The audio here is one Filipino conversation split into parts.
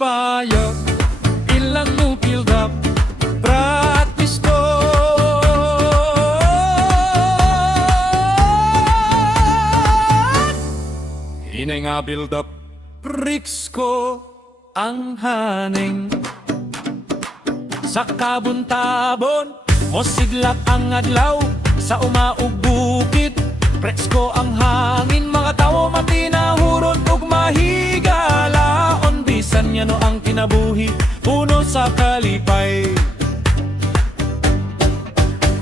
inspire, ilang mo build up, practice ko. Inay nga build up, bricks ko ang haning sa kabuntabon, o siglak ang adlaw sa umaug bukid. Presko ang hangin, mga tao matinahurot ug mahigalaon. Bisan niya no ang kinabuhi, puno sa kalipay.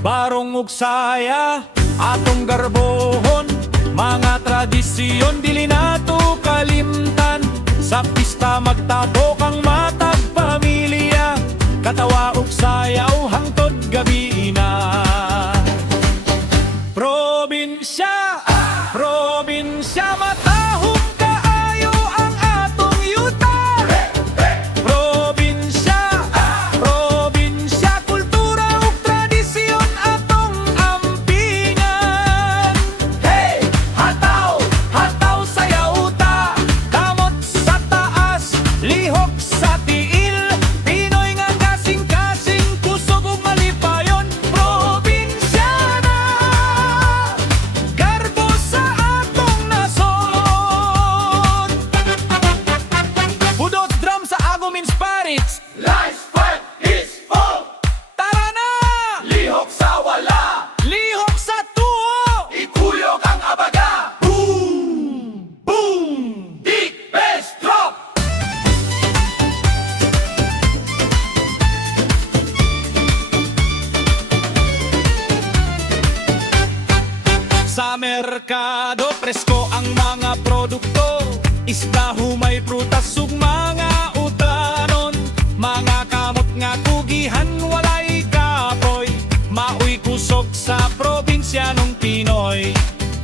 Barong ug saya, atong garbohon, mga tradisyon dili nato kalimtan. Sa pista magtabok ang matag pamilya, katawa ug sayaw hangtod gabi na. Probinsya, probinsya, matahong kaayo ang atong yuta. Probinsya, probinsya, kultura ug tradisyon atong ampingan. Hey, hataw, hataw sayaw ta, kamot sa taas, lihok sa tiil, Pinoy nga kasing-kasing, kusog ug malipayon. Probinsya na, garbo sa atong nasod. Hudot drum sa agom in spirits, Life's fight is full. tara na! Lihok sa wala, Lihok sa tuo! ikuyog ang abaga. Boom! Boom! Deep bass drop. Sa merkado, presko ang mga produkto. Isda, humay, prutas, ug mga utanon. Mga kamot nga kugihan, walay kapoy. Mauy kusog sa probinsyanong Pinoy.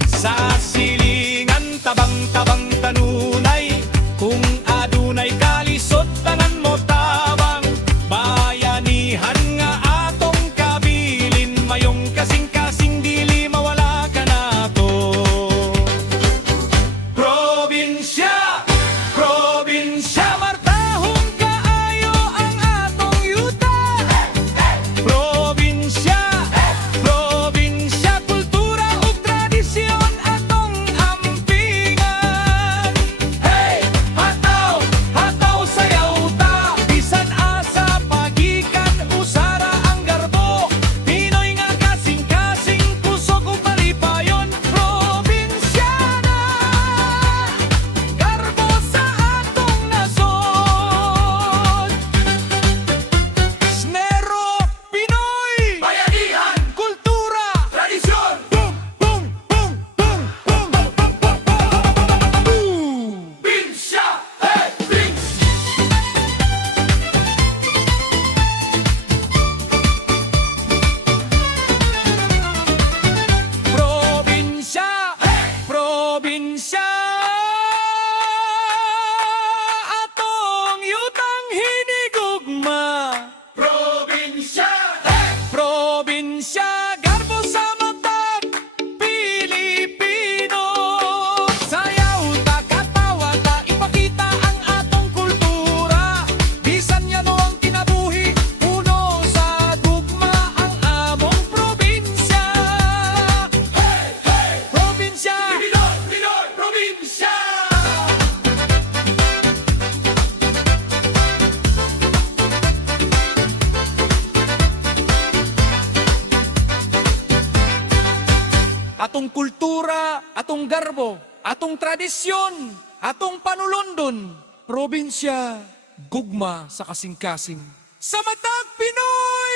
Sa silingan, tabang-tabang tanunay. Kung adunay kalisod, tanan mo tabang. Bayanihan nga atong kabilin, mayong kasing-kasing dili mawala ka na to. Probinsya, probinsya, martahong kaayo ang atong yuta. Probinsya, probinsya, kultura ug tradisyon atong ampingan. Hey, Hataw, hataw sayaw ta, bisan asa pagikan, usara ang garbo. Pinoy nga kasing-kasing, kusog ug malipayon. Probinsya na, garbo sa atong nasod. Snero, Pinoy, bayanihan, kultura, tradisyon. boom, boom, boom, boom, boom, boom, boom, boom. Binsya, hey, bins. Probinsya, probinsya, atong yutang hinigugma. Probinsya, hey, Probinsya, garbo sa matag Pilipino. Sayaw ta, katawa ta, ipakita ang atong kultura. Bisan yan o ang kinabuhi, puno sa gugma ang among probinsya. hey, hey. Probinsya, Pinoy, Pinoy, probinsya. atong kultura, atong garbo, atong tradisyon, atong panulundon. Probinsya, gugma sa kasing-kasing. Sa matag Pinoy!